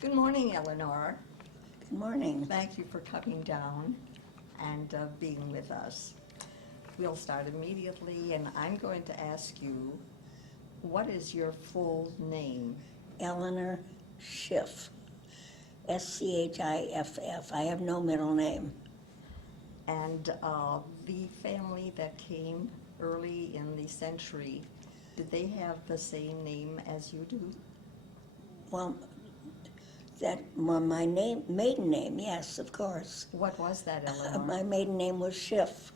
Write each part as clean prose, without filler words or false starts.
Good morning, Eleanor. Good morning. Thank you for coming down and being with us. We'll start immediately, and I'm going to ask you, what is your full name? Eleanor Schiff, Schiff. I have no middle name. And the family that came early in the century, did they have the same name as you do? Well, my maiden name, yes, of course. What was that, Eleanor? My maiden name was Schiff.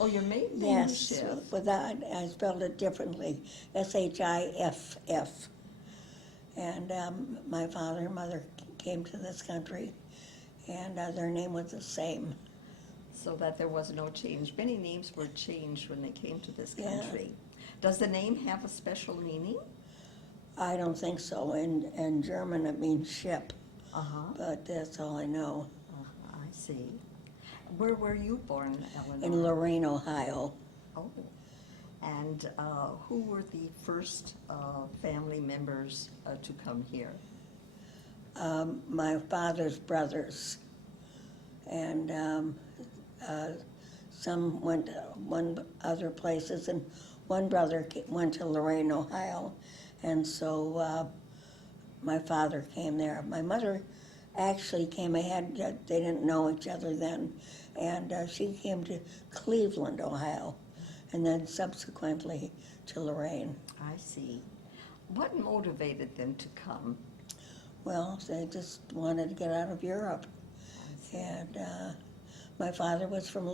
Oh, your maiden name was Yes, Schiff. without, I spelled it differently, Schiff. And my father and mother came to this country, and their name was the same. So that there was no change. Many names were changed when they came to this Yeah. country. Does the name have a special meaning? I don't think so. In German, it means ship, Uh-huh. but that's all I know. I see. Where were you born, Eleanor? In Lorain, Ohio. Oh. And who were the first family members to come here? My father's brothers, and some went one other places, and one brother went to Lorain, Ohio, and so my father came there. My mother actually came ahead. They didn't know each other then, and she came to Cleveland, Ohio, and then subsequently to Lorain. I see. What motivated them to come? Well, they just wanted to get out of Europe. And my father was from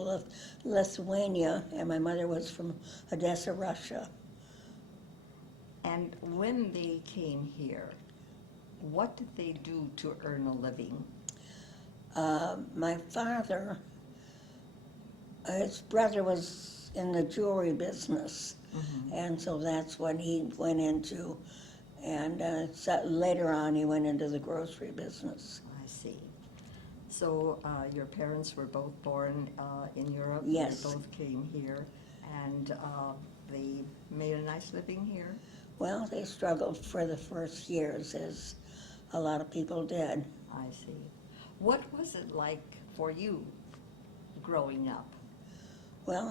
Lithuania, and my mother was from Odessa, Russia. And when they came here, what did they do to earn a living? My father, his brother was in the jewelry business, and so that's what he went into. And so later on, he went into the grocery business. I see. So your parents were both born in Europe? Yes. They both came here, and they made a nice living here? Well, they struggled for the first years, as a lot of people did. I see. What was it like for you growing up? Well,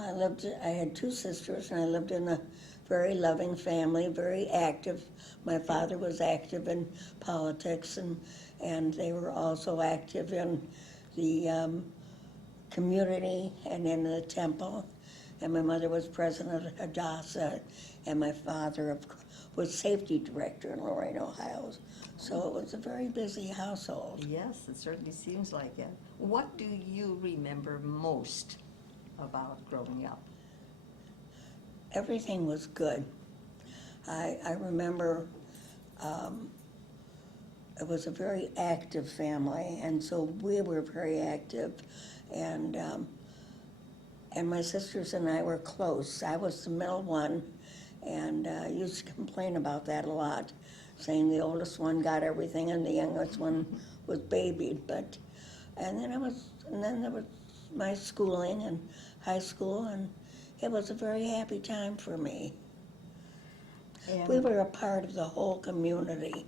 I had two sisters, and I lived in a very loving family, very active. My father was active in politics, and they were also active in the community and in the temple. And my mother was president of Hadassah, and my father was safety director in Lorain, Ohio. So it was a very busy household. Yes, it certainly seems like it. What do you remember most about growing up? Everything was good. I remember it was a very active family, and so we were very active, and my sisters and I were close. I was the middle one, and I used to complain about that a lot, saying the oldest one got everything and the youngest one was babied. And then there was my schooling and high school, and it was a very happy time for me. And We were a part of the whole community,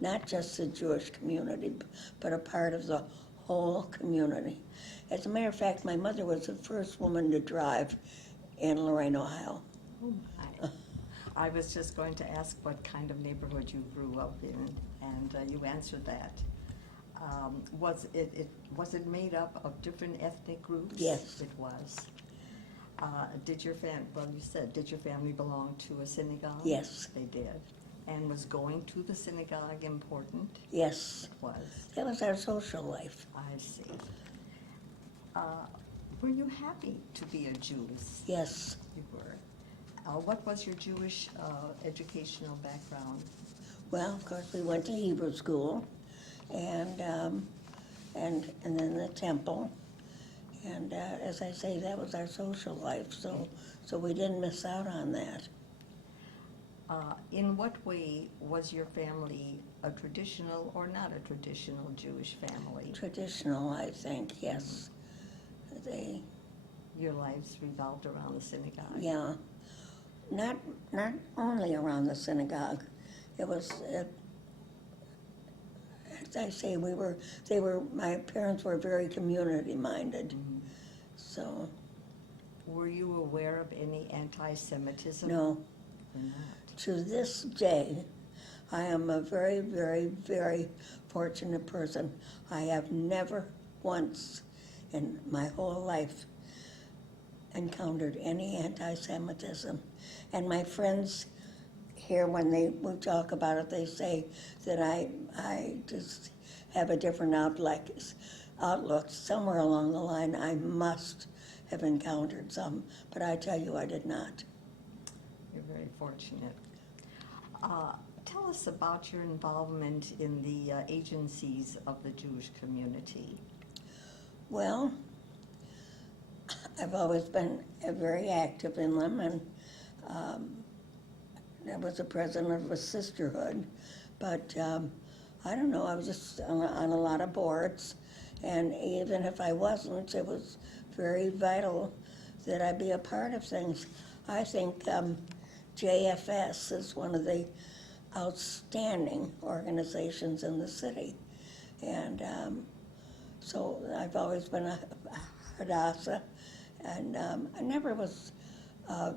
not just the Jewish community, but a part of the whole community. As a matter of fact, my mother was the first woman to drive in Lorain, Ohio. oh my. I was just going to ask what kind of neighborhood you grew up in, and you answered that. Was it made up of different ethnic groups? Yes. It was. Did your family belong to a synagogue? Yes. They did. And was going to the synagogue important? Yes, It was. that was our social life. I see. Were you happy to be a Jewess? Yes. You were. What was your Jewish educational background? Well, of course, we went to Hebrew school, and then the temple, and as I say, that was our social life. So we didn't miss out on that. In what way was your family a traditional or not a traditional Jewish family? Traditional, I think, yes. Your lives revolved around the synagogue? Yeah, not only around the synagogue. It was as I say, my parents were very community-minded. So, Were you aware of any anti-Semitism? no, You're not. to this day, I am a very, very, very fortunate person. I have never once in my whole life encountered any anti-Semitism. And my friends here, when we talk about it, they say that I just have a different outlook. Somewhere along the line, I must have encountered some, but I tell you, I did not. You're very fortunate. Tell us about your involvement in the agencies of the Jewish community. Well, I've always been very active in them, and I was the president of a sisterhood, but I don't know, I was just on a lot of boards, and even if I wasn't, it was very vital that I be a part of things. I think JFS is one of the outstanding organizations in the city, and so I've always been a Hadassah, and I never was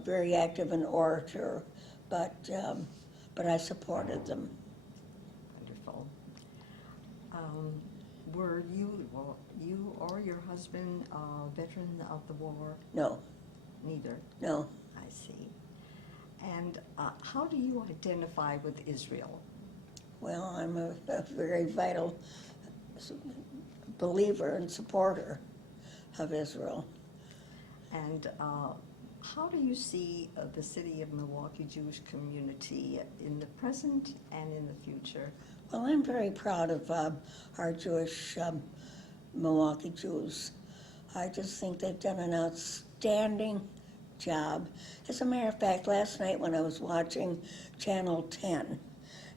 very active in orator, but I supported them. Wonderful. Were you or your husband a veteran of the war? No, Neither. no. I see. And how do you identify with Israel? Well, I'm a very vital believer and supporter of Israel. And how do you see the city of Milwaukee Jewish community in the present and in the future? Well, I'm very proud of our Jewish Milwaukee Jews. I just think they've done an outstanding job. As a matter of fact, last night when I was watching Channel 10,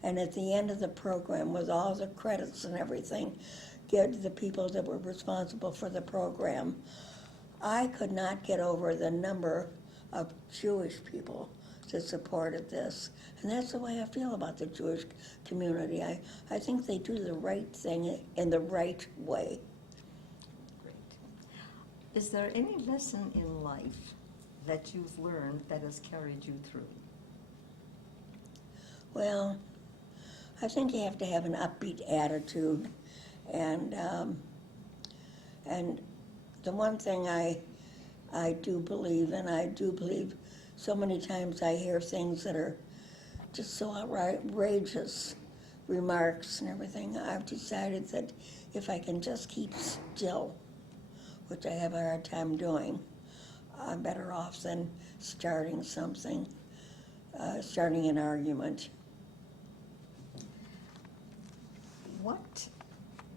and at the end of the program, with all the credits and everything, give the people that were responsible for the program, I could not get over the number of Jewish people that supported this. And that's the way I feel about the Jewish community. I think they do the right thing in the right way. Great. Is there any lesson in life that you've learned that has carried you through? Well, I think you have to have an upbeat attitude, and the one thing I do believe, and I do believe so many times I hear things that are just so outrageous remarks and everything. I've decided that if I can just keep still, which I have a hard time doing, I'm better off than starting something, starting an argument. What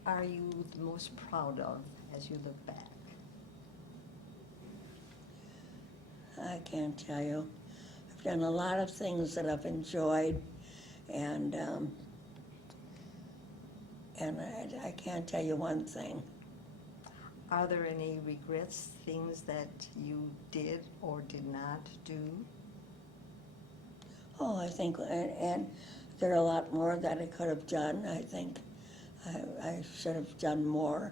are you the most proud of as you look back? I can't tell you. I've done a lot of things that I've enjoyed, and I can't tell you one thing. Are there any regrets, things that you did or did not do? Oh, I think, and there are a lot more that I could have done. I think I should have done more,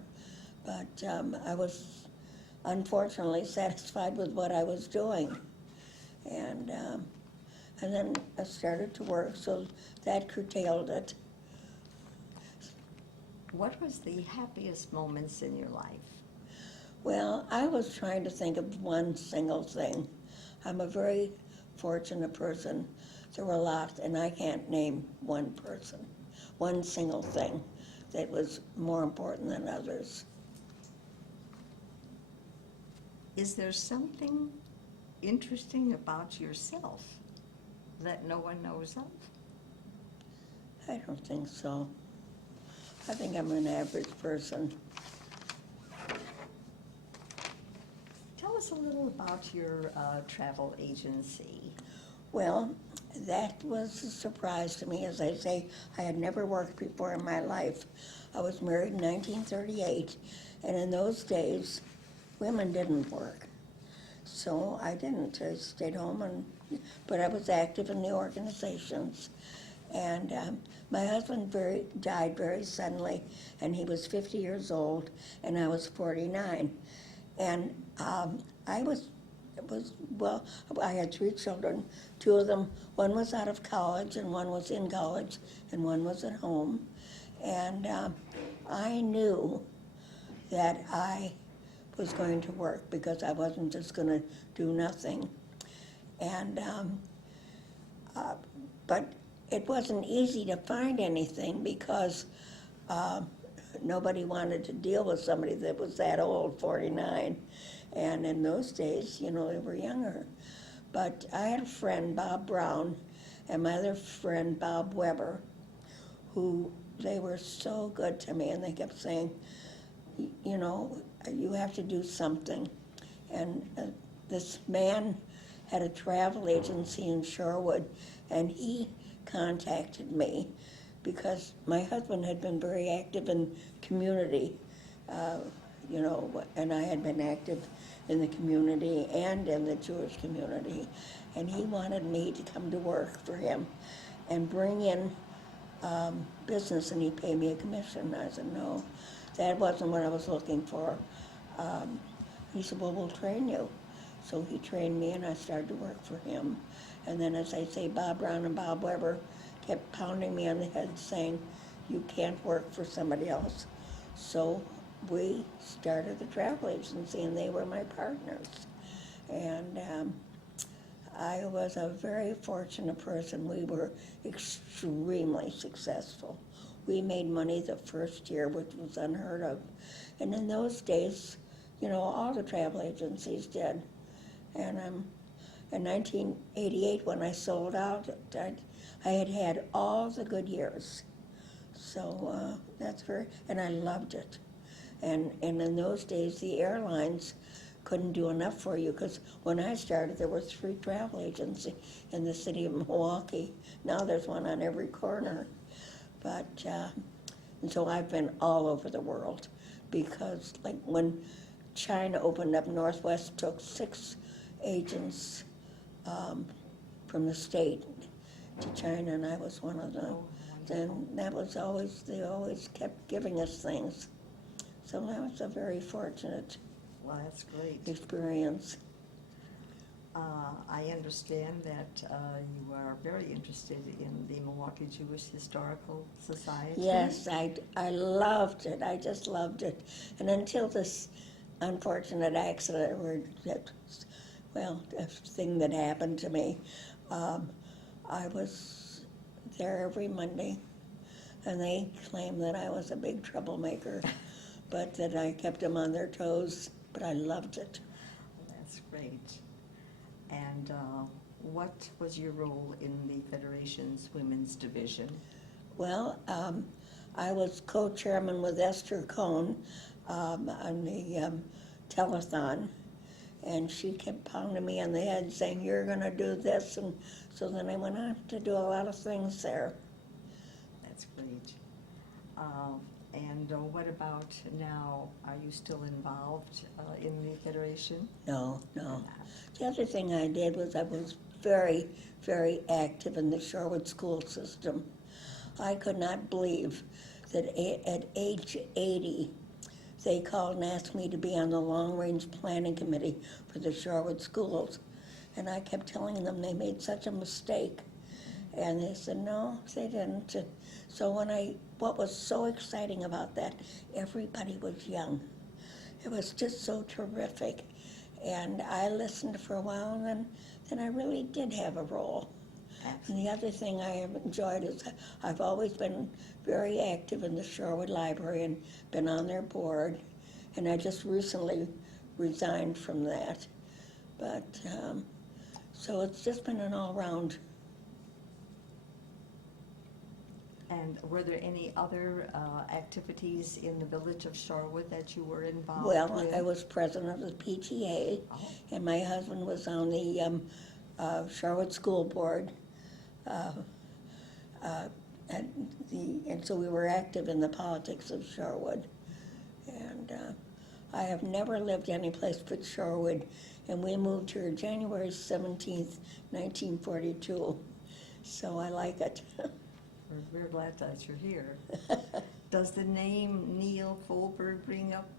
but I was unfortunately satisfied with what I was doing, and then I started to work, so that curtailed it. What was the happiest moments in your life? Well, I was trying to think of one single thing. I'm a very fortunate person. There were a lot, and I can't name one person, one single thing that was more important than others. Is there something interesting about yourself that no one knows of? I don't think so. I think I'm an average person. Tell us a little about your travel agency. Well, that was a surprise to me. As I say, I had never worked before in my life. I was married in 1938, and in those days, women didn't work. So I didn't. I stayed home, but I was active in the organizations. And my husband died very suddenly, and he was 50 years old, and I was 49. And I well, I had 3 children. 2 of them, one was out of college, and one was in college, and one was at home. And I knew that I was going to work because I wasn't just going to do nothing. And but it wasn't easy to find anything because nobody wanted to deal with somebody that was that old, 49. And in those days, they were younger. But I had a friend, Bob Brown, and my other friend, Bob Weber, who they were so good to me, and they kept saying, you have to do something. And this man had a travel agency in Shorewood, and he contacted me because my husband had been very active in community, and I had been active in the community and in the Jewish community, and he wanted me to come to work for him and bring in business, and he'd pay me a commission. I said, no, that wasn't what I was looking for. He said, well, we'll train you. So he trained me, and I started to work for him. And then, as I say, Bob Brown and Bob Weber kept pounding me on the head saying, you can't work for somebody else. So we started the travel agency, and they were my partners. And I was a very fortunate person. We were extremely successful. We made money the first year, which was unheard of. And in those days, all the travel agencies did. And in 1988, when I sold out, I had all the good years. So and I loved it. And in those days, the airlines couldn't do enough for you, because when I started, there were 3 travel agencies in the city of Milwaukee. Now there's one on every corner. But, and so I've been all over the world, because like when China opened up, Northwest took 6 agents from the state to China, and I was one of them. And that was they always kept giving us things. So that was a very fortunate That's great. experience. I understand that you are very interested in the Milwaukee Jewish Historical Society. Yes, I loved it. I just loved it. And until this unfortunate accident, a thing that happened to me, I was there every Monday, and they claimed that I was a big troublemaker, but that I kept them on their toes, but I loved it. That's great. And what was your role in the Federation's Women's Division? Well, I was co-chairman with Esther Cohn on the telethon, and she kept pounding me on the head saying, you're going to do this, and so then I went on to do a lot of things there. That's great. And what about now? Are you still involved in the Federation? No. The other thing I did was I was very, very active in the Shorewood school system. I could not believe that at age 80, they called and asked me to be on the long-range planning committee for the Shorewood schools. And I kept telling them they made such a mistake. And they said, no, they didn't. So what was so exciting about that, everybody was young. It was just so terrific. And I listened for a while, and then I really did have a role. And the other thing I have enjoyed is I've always been very active in the Shorewood Library and been on their board. And I just recently resigned from that. But, so it's just been an all-round. And were there any other activities in the village of Shorewood that you were involved Well, with? I was president of the PTA, and my husband was on the Shorewood School Board. And so we were active in the politics of Shorewood. And I have never lived any place but Shorewood, and we moved here January 17th, 1942. So I like it. We're glad that you're here. Does the name Neil Folberg bring up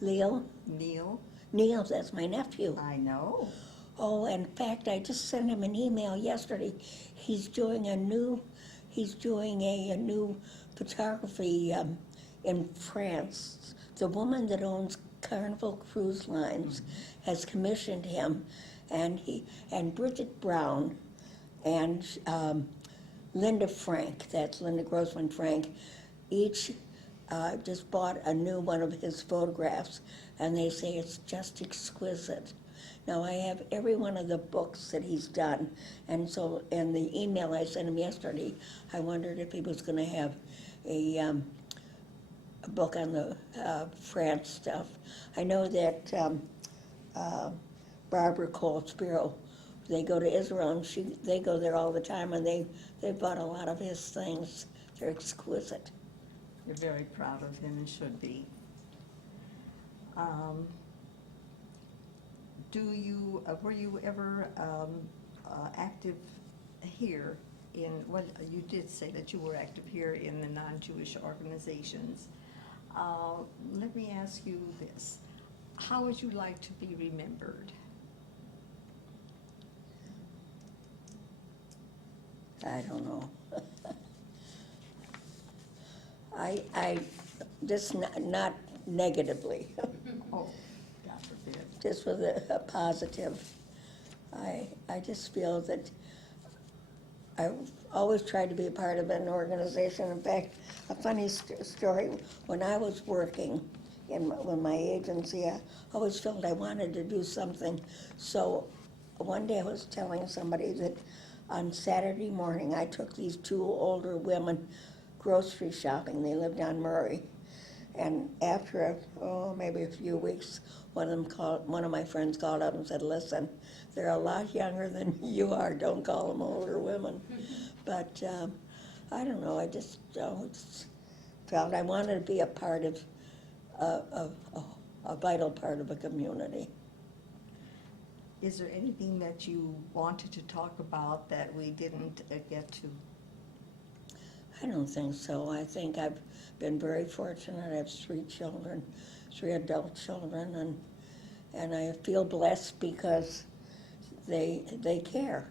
Leo? Neil? Neil, that's my nephew. I know. Oh, in fact, I just sent him an email yesterday. He's doing a new photography in France. The woman that owns Carnival Cruise Lines has commissioned him, and Bridget Brown and Linda Frank, that's Linda Grossman Frank, each just bought a new one of his photographs, and they say it's just exquisite. Now, I have every one of the books that he's done, and so in the email I sent him yesterday, I wondered if he was going to have a book on the France stuff. I know that Barbara Cole Spiro, they go to Israel, and they go there all the time, and they bought a lot of his things. They're exquisite. You're very proud of him and should be. Were you ever active here well, you did say that you were active here in the non-Jewish organizations. Let me ask you this. How would you like to be remembered? I don't know. I just not negatively, Oh, God forbid. just with a positive. I just feel that I always tried to be a part of an organization. In fact, a funny story, when I was working with my agency, I always felt I wanted to do something. So one day I was telling somebody that on Saturday morning I took these two older women grocery shopping. They lived on Murray. And after maybe a few weeks, one of my friends called up and said, "Listen, they're a lot younger than you are. Don't call them older women." But I don't know. I just felt I wanted to be a part of a vital part of a community. Is there anything that you wanted to talk about that we didn't get to? I don't think so. I think I've been very fortunate. I have 3 children, 3 adult children, and I feel blessed because they care,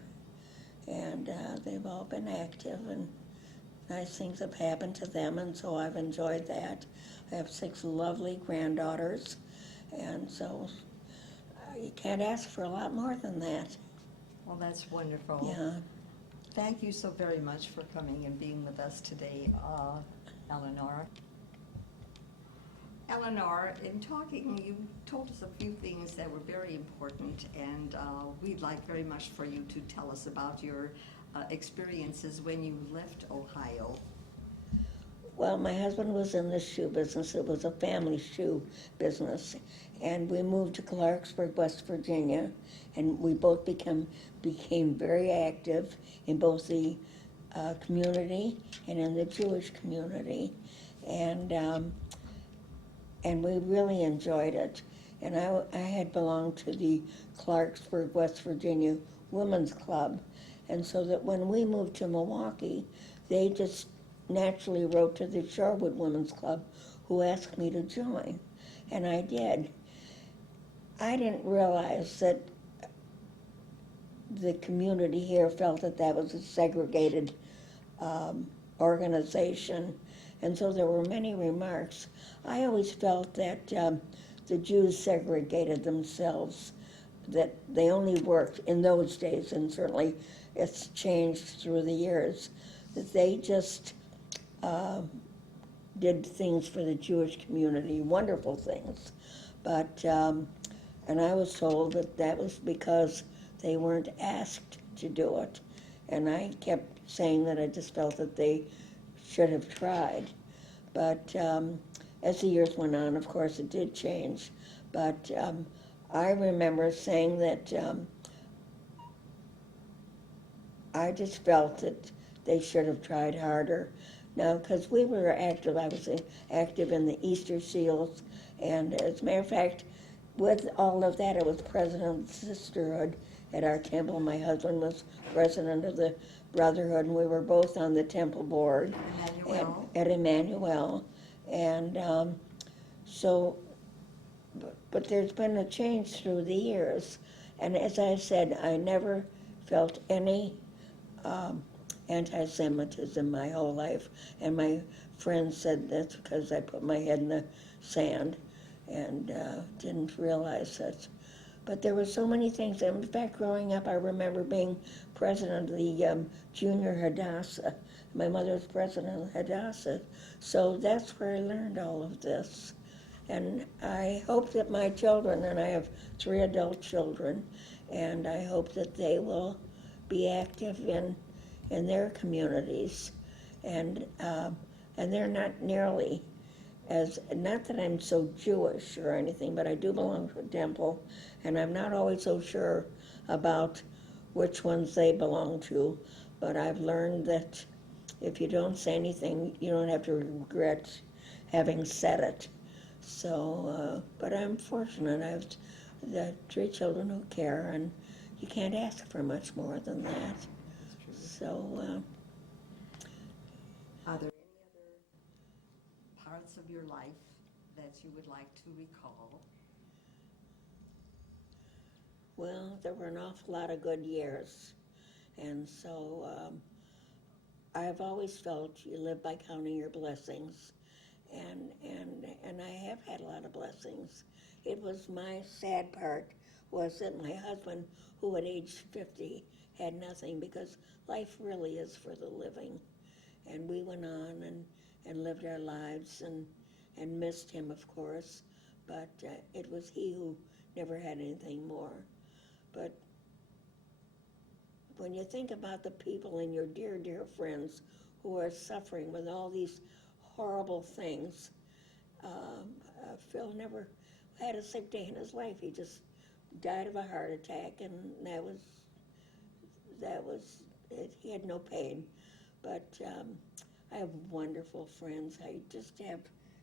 and they've all been active, and nice things have happened to them, and so I've enjoyed that. I have 6 lovely granddaughters, and so you can't ask for a lot more than that. Well, that's wonderful. Yeah. Thank you so very much for coming and being with us today, Eleanor. Eleanor, in talking, you told us a few things that were very important, and we'd like very much for you to tell us about your experiences when you left Ohio. Well, my husband was in the shoe business. It was a family shoe business. And we moved to Clarksburg, West Virginia, and we both became very active in both the community and in the Jewish community. And we really enjoyed it. And I had belonged to the Clarksburg, West Virginia Women's Club. And so that when we moved to Milwaukee, they just naturally wrote to the Shorewood Women's Club, who asked me to join, and I did. I didn't realize that the community here felt that that was a segregated organization, and so there were many remarks. I always felt that the Jews segregated themselves, that they only worked in those days, and certainly it's changed through the years, that they just did things for the Jewish community, wonderful things. But, and I was told that that was because they weren't asked to do it. And I kept saying that I just felt that they should have tried. But as the years went on, of course, it did change. But I remember saying that I just felt that they should have tried harder. Now, because we were active, I was active in the Easter Seals, and as a matter of fact, with all of that, I was president of the Sisterhood, at our temple. My husband was president of the Brotherhood, and we were both on the temple board Emmanuel? at Emmanuel. And so, but there's been a change through the years. And as I said, I never felt any anti-Semitism my whole life. And my friends said that's because I put my head in the sand and didn't realize that. But there were so many things. In fact, growing up, I remember being president of the Junior Hadassah. My mother was president of Hadassah. So that's where I learned all of this. And I hope that my children, and I have 3 adult children, and I hope that they will be active in their communities. And they're not nearly as, not that I'm so Jewish or anything, but I do belong to a temple, and I'm not always so sure about which ones they belong to, but I've learned that if you don't say anything, you don't have to regret having said it. So, but I'm fortunate. I have the 3 children who care, and you can't ask for much more than that. So, Are there any other parts of your life that you would like to recall? well, there were an awful lot of good years, and so I've always felt you live by counting your blessings, and I have had a lot of blessings. It was my sad part was that my husband, who at age 50 had nothing, because life really is for the living, and we went on and lived our lives and missed him, of course, but it was he who never had anything more. But when you think about the people and your dear, dear friends who are suffering with all these horrible things, Phil never had a sick day in his life. He just died of a heart attack, and that was it. He had no pain. But I have wonderful friends. I just have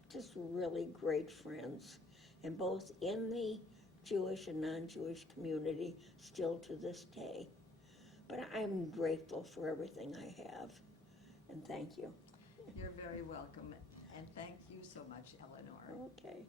just really great friends, and both in the Jewish and non-Jewish community still to this day. But I'm grateful for everything I have, and thank you. You're very welcome, and thank you so much, Eleanor. Okay.